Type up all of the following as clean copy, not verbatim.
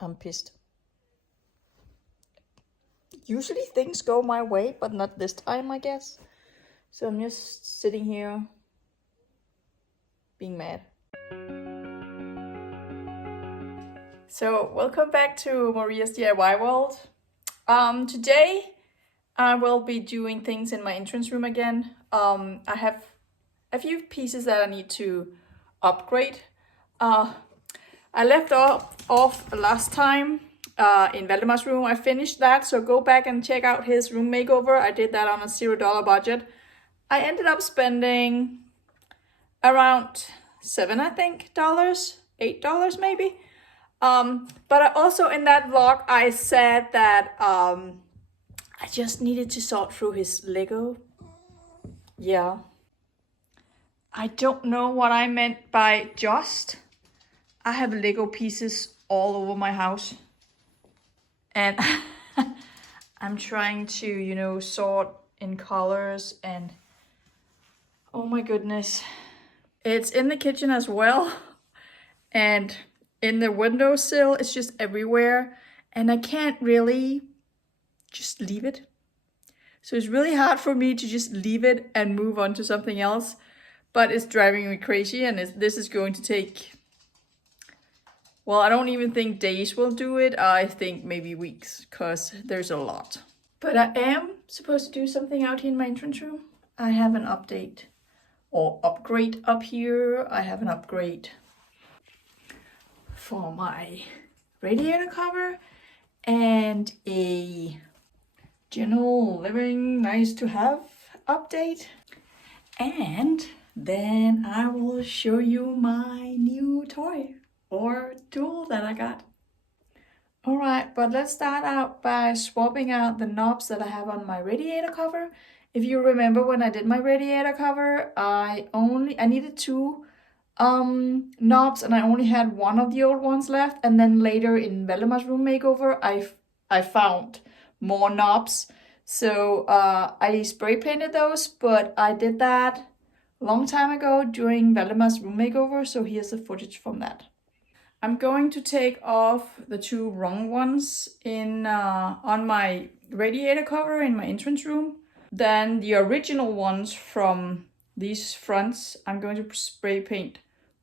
I'm pissed. Usually things go my way, but not this time, I guess. So I'm just sitting here being mad. So welcome back to Maria's DIY world. Today I will be doing things in my entrance room again. I have a few pieces that I need to upgrade. I left off last time in Valdemar's room. I finished that, so go back and check out his room makeover. I did that on a $0 budget. I ended up spending around $7, I think, $8 maybe. But I also in that vlog I said that I just needed to sort through his Lego. Yeah. I don't know what I meant by just. I have Lego pieces all over my house. And I'm trying to, you know, sort in colors and oh my goodness. It's in the kitchen as well. And in the windowsill, it's just everywhere. And I can't really just leave it. So it's really hard for me to just leave it and move on to something else. But it's driving me crazy, and this is going to take, well, I don't even think days will do it. I think maybe weeks, because there's a lot. But I am supposed to do something out here in my entrance room. I have an update or upgrade up here. I have an upgrade for my radiator cover and a general living nice to have update. And then I will show you my new toy or tool that I got. All right, but let's start out by swapping out the knobs that I have on my radiator cover. If you remember when I did my radiator cover, I needed two knobs and I only had one of the old ones left. And then later in Valdemar's room makeover, I found more knobs. So I spray painted those, but I did that a long time ago during Valdemar's room makeover. So here's the footage from that. I'm going to take off the two wrong ones in on my radiator cover in my entrance room. Then the original ones from these fronts, I'm going to spray paint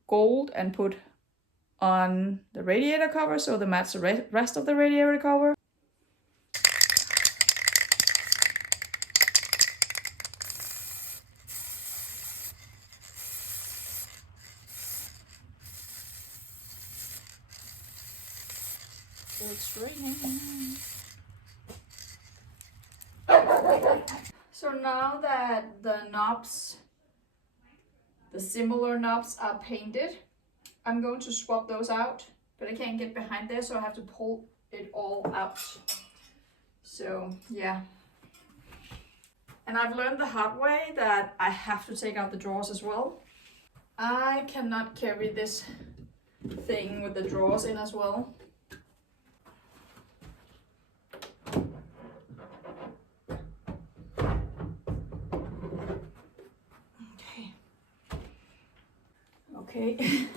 gold and put on the radiator cover so they match the rest of the radiator cover. It's raining. So now that the knobs, the similar knobs are painted, I'm going to swap those out, but I can't get behind there, so I have to pull it all out. So yeah. And I've learned the hard way that I have to take out the drawers as well. I cannot carry this thing with the drawers in as well. Okay,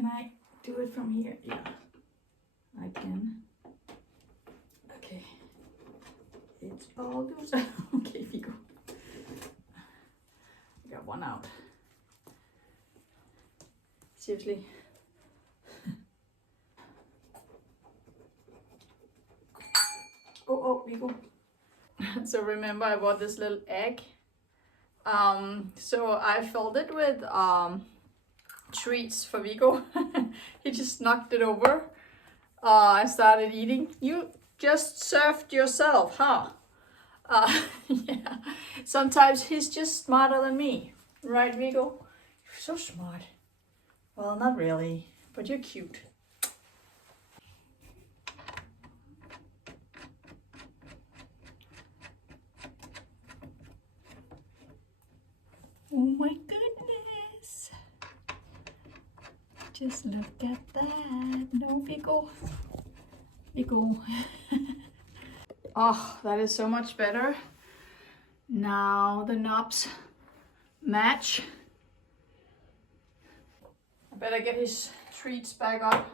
Can I do it from here? Yeah, I can. Okay, it's all loose. Okay, Vigo. I got one out. Seriously. Oh, Vigo. So remember I bought this little egg. So I filled it with treats for Vigo. He just knocked it over. I started eating. You just served yourself, huh? Yeah. Sometimes he's just smarter than me. Right, Vigo? You're so smart. Well, not really, but you're cute. Oh my goodness. Just look at that. No, Vigo. Vigo. Oh, that is so much better. Now the knobs match. Better get his treats back up.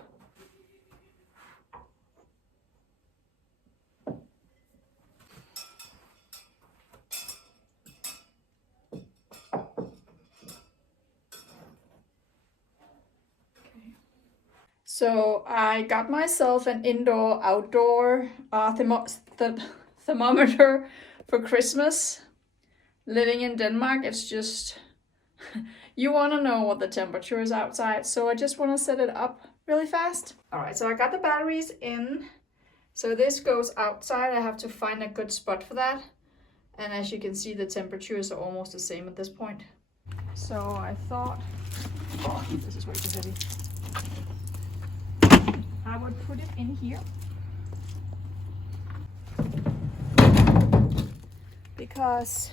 So I got myself an indoor-outdoor thermometer for Christmas. Living in Denmark, it's just, you want to know what the temperature is outside, so I just want to set it up really fast. All right, so I got the batteries in. So this goes outside. I have to find a good spot for that. And as you can see, the temperatures are almost the same at this point. So I thought, oh, this is way too heavy. I would put it in here. Because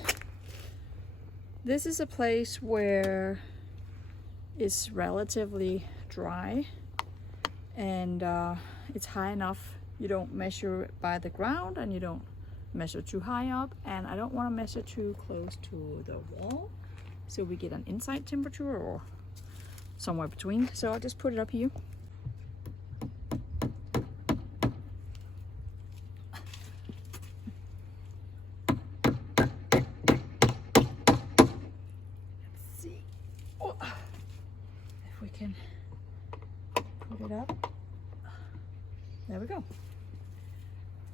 this is a place where it's relatively dry and it's high enough. You don't measure it by the ground and you don't measure too high up, and I don't want to measure too close to the wall so we get an inside temperature or somewhere between. So I'll just put it up here. Let's see if we can put it up. There we go.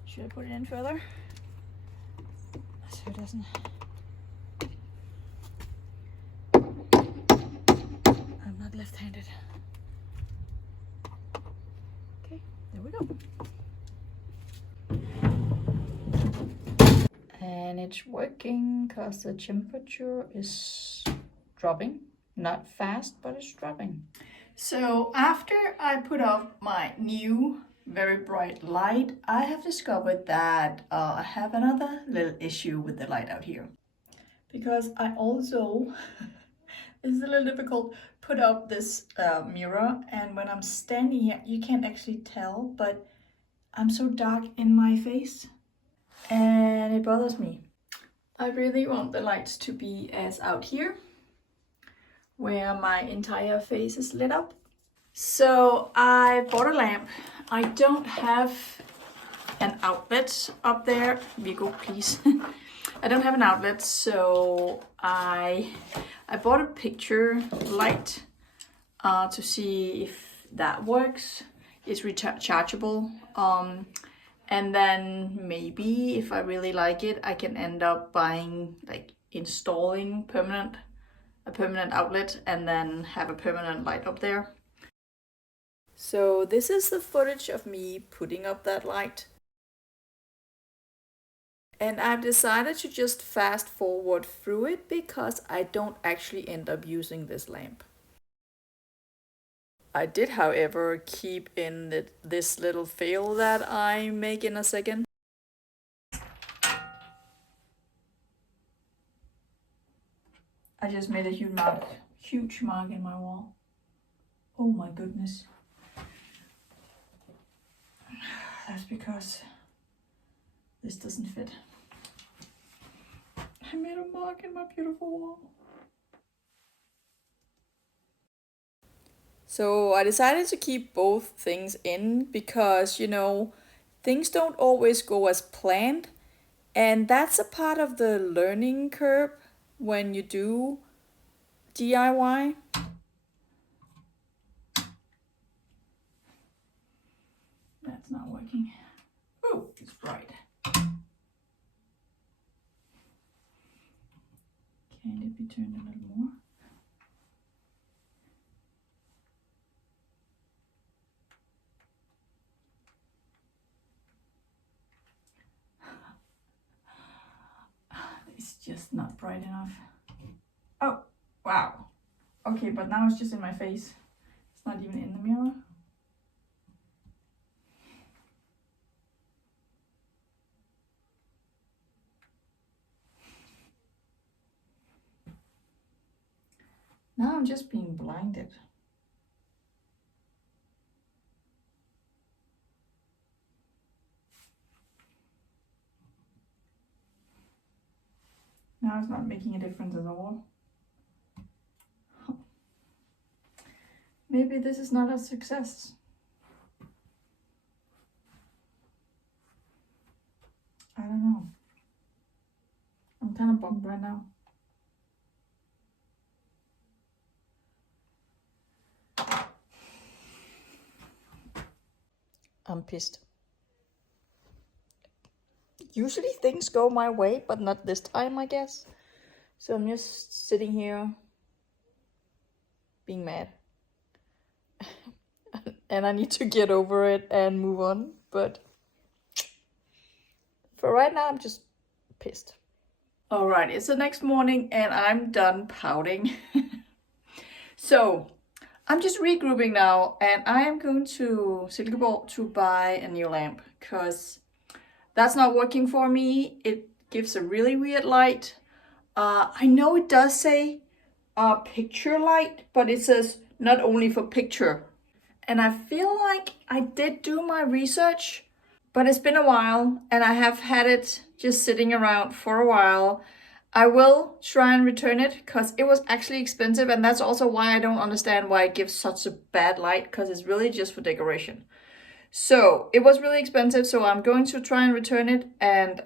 Should I put it in further? So it doesn't. I'm not left-handed. Okay, there we go. And it's working because the temperature is dropping. Not fast, but it's dropping. So after I put up my new very bright light, I have discovered that I have another little issue with the light out here. Because I also, it's a little difficult, put up this mirror, and when I'm standing here, you can't actually tell, but I'm so dark in my face and it bothers me. I really want the lights to be as out here, where my entire face is lit up. So I bought a lamp. I don't have an outlet up there. Viggo, please. I don't have an outlet, so I bought a picture light to see if that works. It's rechargeable. And then maybe if I really like it, I can end up buying, like installing a permanent outlet and then have a permanent light up there. So this is the footage of me putting up that light. And I've decided to just fast forward through it because I don't actually end up using this lamp. I did, however, keep in this little fail that I make in a second. I just made a huge mark in my wall. Oh my goodness. That's because this doesn't fit. I made a mark in my beautiful wall. So I decided to keep both things in because, you know, things don't always go as planned. And that's a part of the learning curve when you do DIY. That's not working. Oh, it's bright. Can it be turned a little more? It's just not bright enough. Oh, wow. Okay, but now it's just in my face. It's not even in the mirror. Now I'm just being blinded. Now it's not making a difference at all. maybe this is not a success. I don't know. I'm kind of bummed right now. I'm pissed. Usually things go my way, but not this time, I guess. So I'm just sitting here being mad. And I need to get over it and move on. But for right now, I'm just pissed. Alright, it's the next morning and I'm done pouting. So I'm just regrouping now, and I am going to Silkeborg to buy a new lamp because that's not working for me. It gives a really weird light. I know it does say picture light, but it says not only for picture. And I feel like I did do my research, but it's been a while and I have had it just sitting around for a while. I will try and return it because it was actually expensive, and that's also why I don't understand why it gives such a bad light, because it's really just for decoration. So it was really expensive, so I'm going to try and return it, and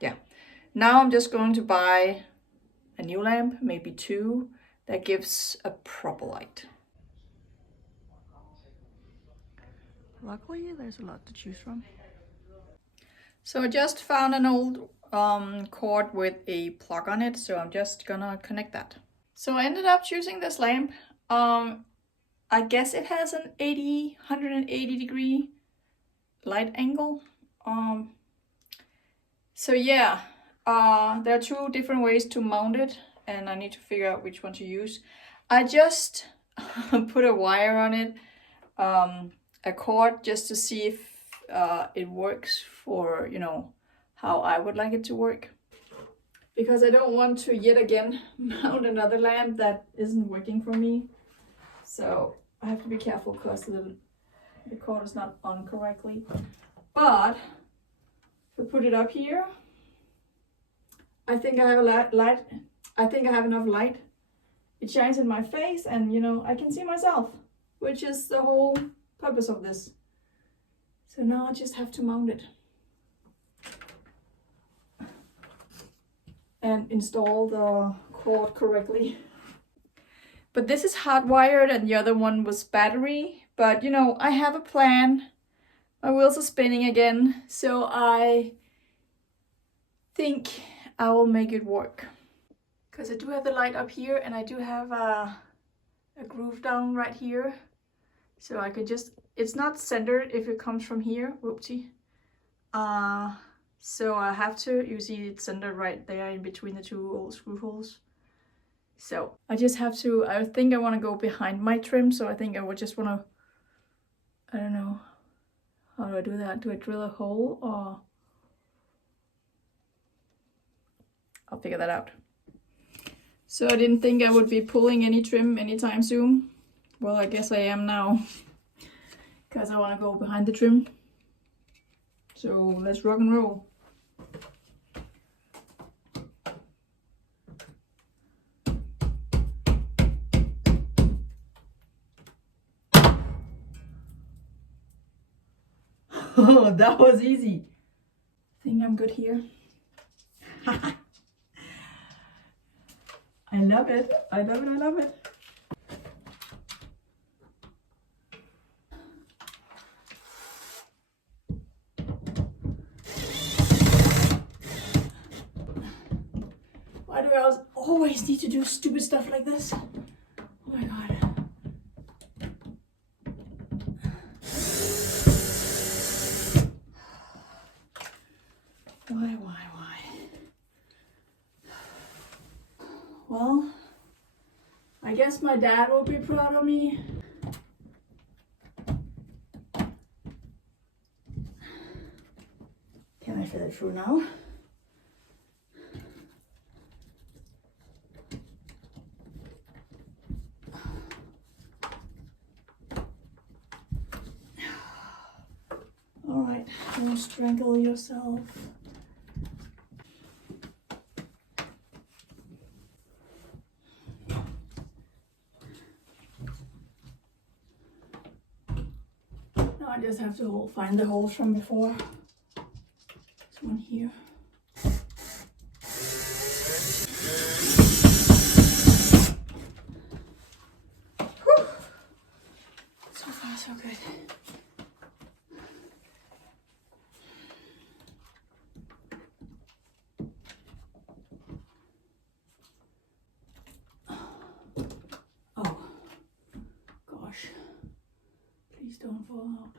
yeah. Now I'm just going to buy a new lamp, maybe two, that gives a proper light. Luckily, there's a lot to choose from. So I just found an old cord with a plug on it, so I'm just gonna connect that. So I ended up choosing this lamp. I guess it has an 180 degree light angle. So yeah, there are two different ways to mount it, and I need to figure out which one to use. I just put a wire on it, a cord, just to see if it works for, you know, how I would like it to work. Because I don't want to yet again mount another lamp that isn't working for me. So I have to be careful because the cord is not on correctly. But if I put it up here, I think I have a light. I think I have enough light. It shines in my face, and you know, I can see myself, which is the whole purpose of this. So now I just have to mount it and install the cord correctly. But this is hardwired and the other one was battery. But you know, I have a plan. My wheels are spinning again, so I think I will make it work. Because I do have the light up here, and I do have a groove down right here. So I could just, it's not centered if it comes from here, whoopsie. So I have to, you see it's centered right there in between the two old screw holes. So I just have to, I think I want to go behind my trim, so I think I would just want to, I don't know, how do I do that? Do I drill a hole, or I'll figure that out. So I didn't think I would be pulling any trim anytime soon. Well, I guess I am now, because I want to go behind the trim. So let's rock and roll. Oh, that was easy. I think I'm good here. I love it. I love it. I love it. Why do I always need to do stupid stuff like this? Oh my god. Why? Well, I guess my dad will be proud of me. Can I fit it through now? All right, don't strangle yourself. I just have to find the holes from before. This one here. Whew. So far, so good. Oh, gosh. Please don't fall out.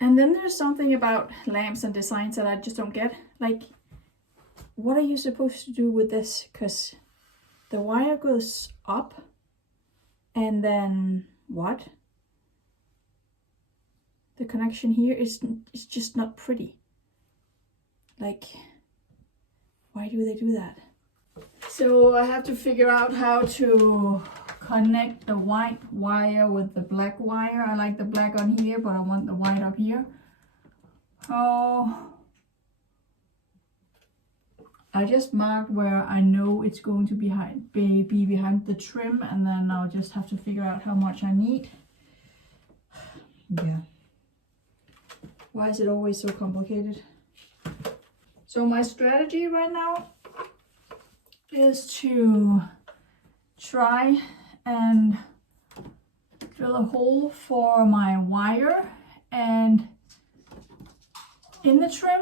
And then there's something about lamps and designs that I just don't get. Like, what are you supposed to do with this? Because the wire goes up and then what? The connection here is just not pretty. Like, why do they do that? So I have to figure out how to connect the white wire with the black wire. I like the black on here, but I want the white up here. Oh, I just marked where I know it's going to be behind the trim, and then I'll just have to figure out how much I need. Yeah. Why is it always so complicated? So my strategy right now is to try and drill a hole for my wire and in the trim,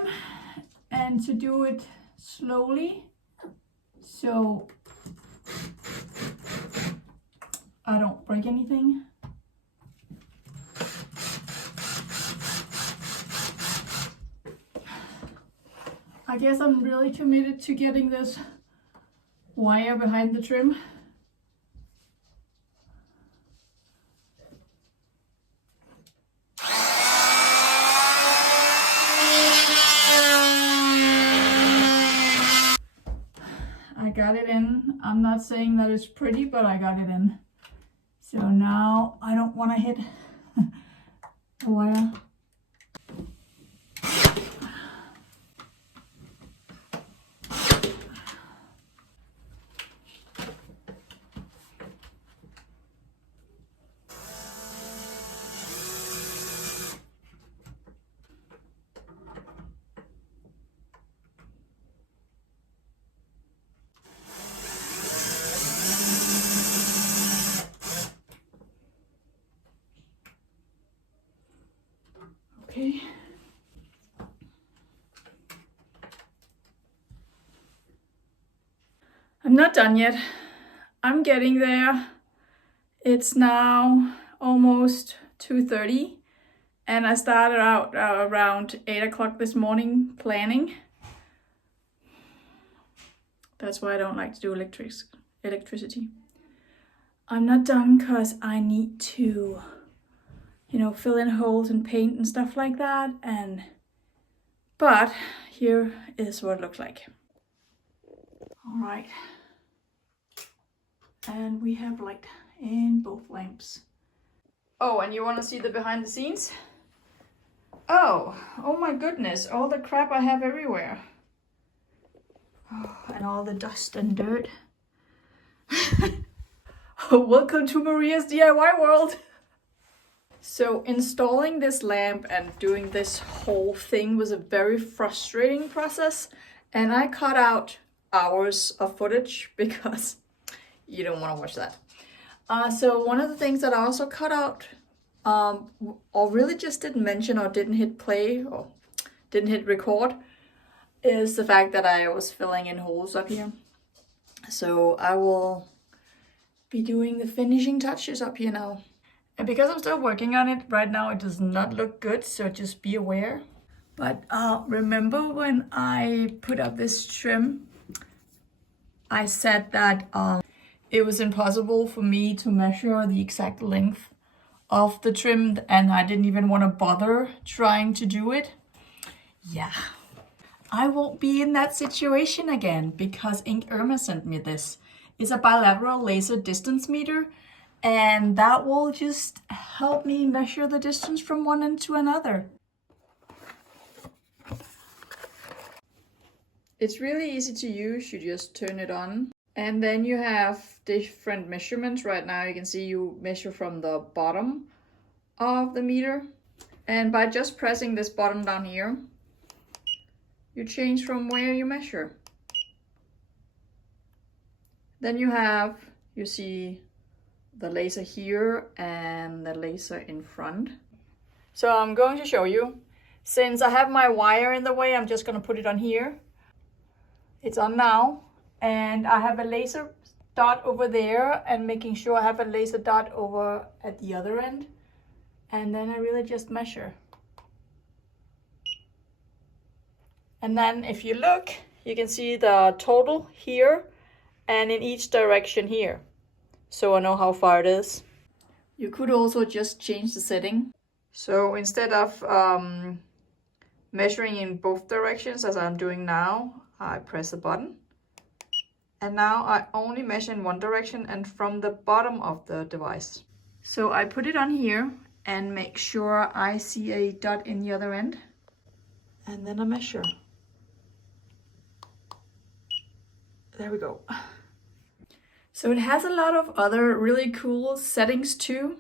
and to do it slowly so I don't break anything. I guess I'm really committed to getting this wire behind the trim. I got it in. I'm not saying that it's pretty, but I got it in. So now I don't want to hit the wire. Okay. I'm not done yet. I'm getting there. It's now almost 2:30 and I started out around 8 o'clock this morning planning. That's why I don't like to do electricity. I'm not done because I need to, you know, fill in holes and paint and stuff like that. But here is what it looks like. All right. And we have light in both lamps. Oh, and you want to see the behind the scenes? Oh my goodness, all the crap I have everywhere. Oh, and all the dust and dirt. Welcome to Maria's DIY world. So installing this lamp and doing this whole thing was a very frustrating process, and I cut out hours of footage because you don't want to watch that. So one of the things that I also cut out, or really just didn't mention or didn't hit play or didn't hit record, is the fact that I was filling in holes up here. So I will be doing the finishing touches up here now. And because I'm still working on it right now, it does not look good, so just be aware. But remember when I put up this trim, I said that it was impossible for me to measure the exact length of the trim, and I didn't even want to bother trying to do it. Yeah, I won't be in that situation again because Inkerma sent me this. It's a bilateral laser distance meter, and that will just help me measure the distance from one end to another. It's really easy to use. You just turn it on, and then you have different measurements. Right now you can see you measure from the bottom of the meter. And by just pressing this button down here, you change from where you measure. Then you see the laser here and the laser in front. So I'm going to show you. Since I have my wire in the way, I'm just gonna put it on here. It's on now. And I have a laser dot over there and making sure I have a laser dot over at the other end. And then I really just measure. And then if you look, you can see the total here and in each direction here. So I know how far it is. You could also just change the setting. So instead of measuring in both directions as I'm doing now, I press the button. And now I only measure in one direction and from the bottom of the device. So I put it on here and make sure I see a dot in the other end. And then I measure. There we go. So it has a lot of other really cool settings too.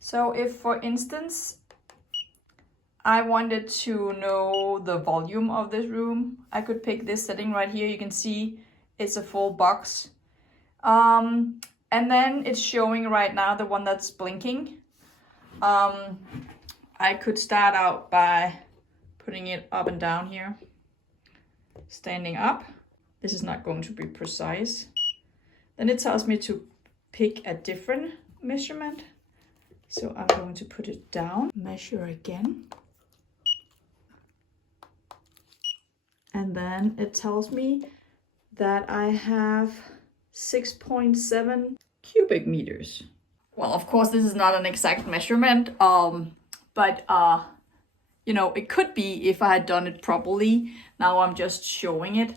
So if, for instance, I wanted to know the volume of this room, I could pick this setting right here. You can see it's a full box. And then it's showing right now the one that's blinking. I could start out by putting it up and down here. Standing up. This is not going to be precise. Then it tells me to pick a different measurement. So I'm going to put it down, measure again. And then it tells me that I have 6.7 cubic meters. Well, of course, this is not an exact measurement, but you know, it could be if I had done it properly. Now I'm just showing it.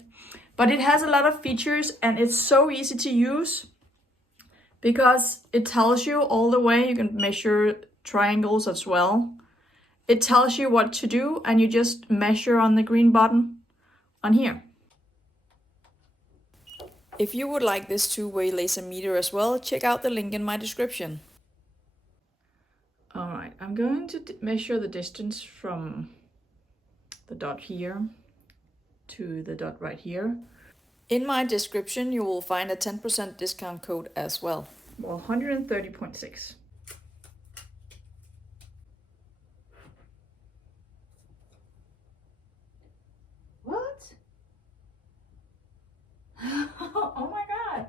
But it has a lot of features and it's so easy to use because it tells you all the way. You can measure triangles as well. It tells you what to do and you just measure on the green button on here. If you would like this two-way laser meter as well, check out the link in my description. All right, I'm going to measure the distance from the dot here to the dot right here. In my description, you will find a 10% discount code as well. Well, 130.6. What? Oh my God.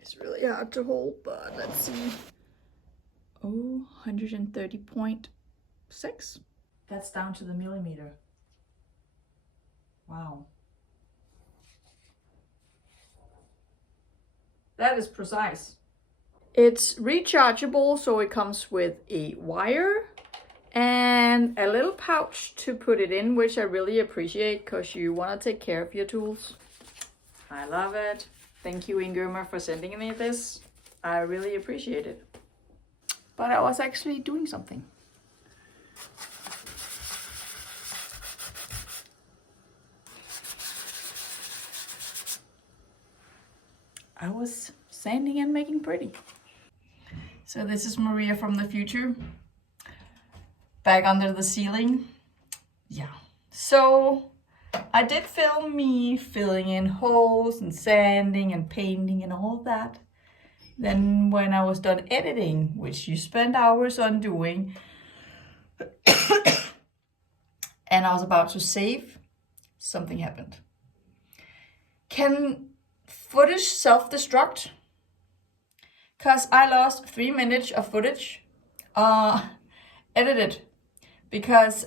It's really hard to hold, but let's see. Oh, 130.6. That's down to the millimeter. Wow. That is precise. It's rechargeable, so it comes with a wire and a little pouch to put it in, which I really appreciate because you want to take care of your tools. I love it. Thank you, Inkerma, for sending me this. I really appreciate it. But I was actually doing something. I was sanding and making pretty. So this is Maria from the future. Back under the ceiling. Yeah. So I did film me filling in holes and sanding and painting and all that. Then when I was done editing, which you spend hours on doing, and I was about to save, something happened. Can footage self-destruct? Because I lost 3 minutes of footage edited. Because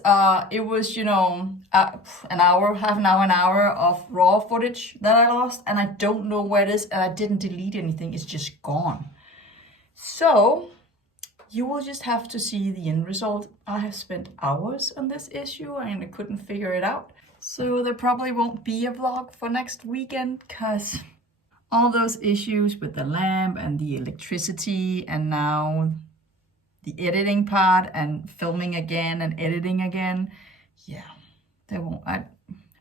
it was, you know, an hour, half an hour of raw footage that I lost. And I don't know where it is. And I didn't delete anything. It's just gone. So you will just have to see the end result. I have spent hours on this issue and I couldn't figure it out. So there probably won't be a vlog for next weekend because all those issues with the lamp and the electricity and now the editing part and filming again and editing again. Yeah, they won't.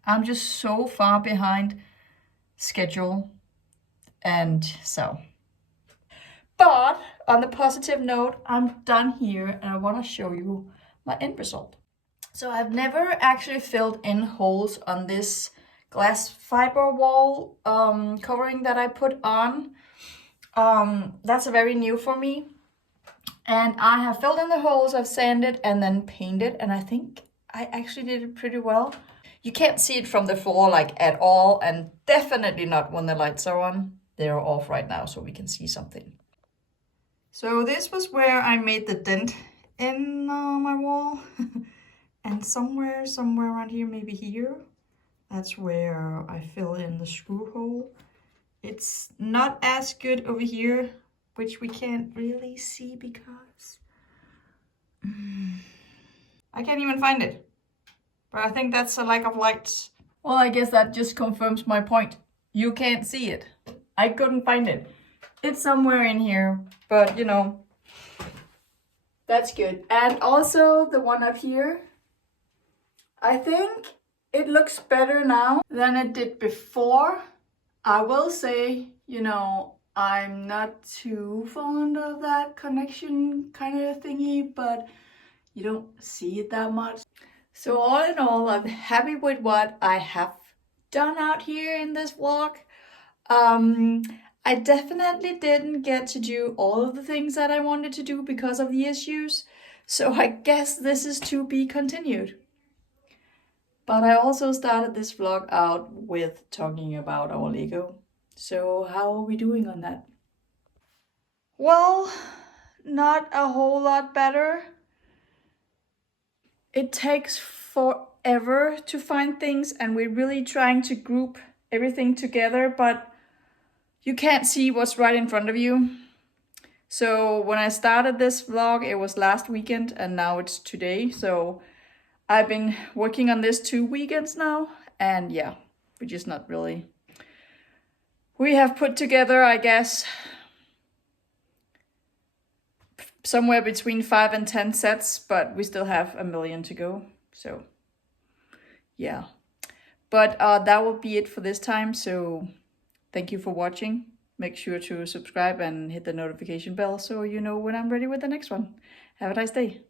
I'm just so far behind schedule. And so, But on the positive note, I'm done here and I want to show you my end result. So I've never actually filled in holes on this glass fiber wall covering that I put on. That's very new for me. And I have filled in the holes, I've sanded and then painted, and I think I actually did it pretty well. You can't see it from the floor like at all, and definitely not when the lights are on. They're off right now so we can see something. So this was where I made the dent in my wall. And somewhere around here, maybe here, that's where I fill in the screw hole. It's not as good over here, which we can't really see because I can't even find it. But I think that's a lack of light. Well, I guess that just confirms my point. You can't see it. I couldn't find it. It's somewhere in here, but you know, that's good. And also the one up here, I think it looks better now than it did before. I will say, you know, I'm not too fond of that connection kind of thingy, but you don't see it that much. So all in all, I'm happy with what I have done out here in this vlog. I definitely didn't get to do all of the things that I wanted to do because of the issues. So I guess this is to be continued. But I also started this vlog out with talking about our Lego. So how are we doing on that? Well, not a whole lot better. It takes forever to find things and we're really trying to group everything together, but you can't see what's right in front of you. So when I started this vlog, it was last weekend and now it's today. So I've been working on this 2 weekends now, and yeah, we're just not really. We have put together, I guess, somewhere between 5 and 10 sets, but we still have a million to go. So yeah, but that will be it for this time. So thank you for watching. Make sure to subscribe and hit the notification bell so you know when I'm ready with the next one. Have a nice day.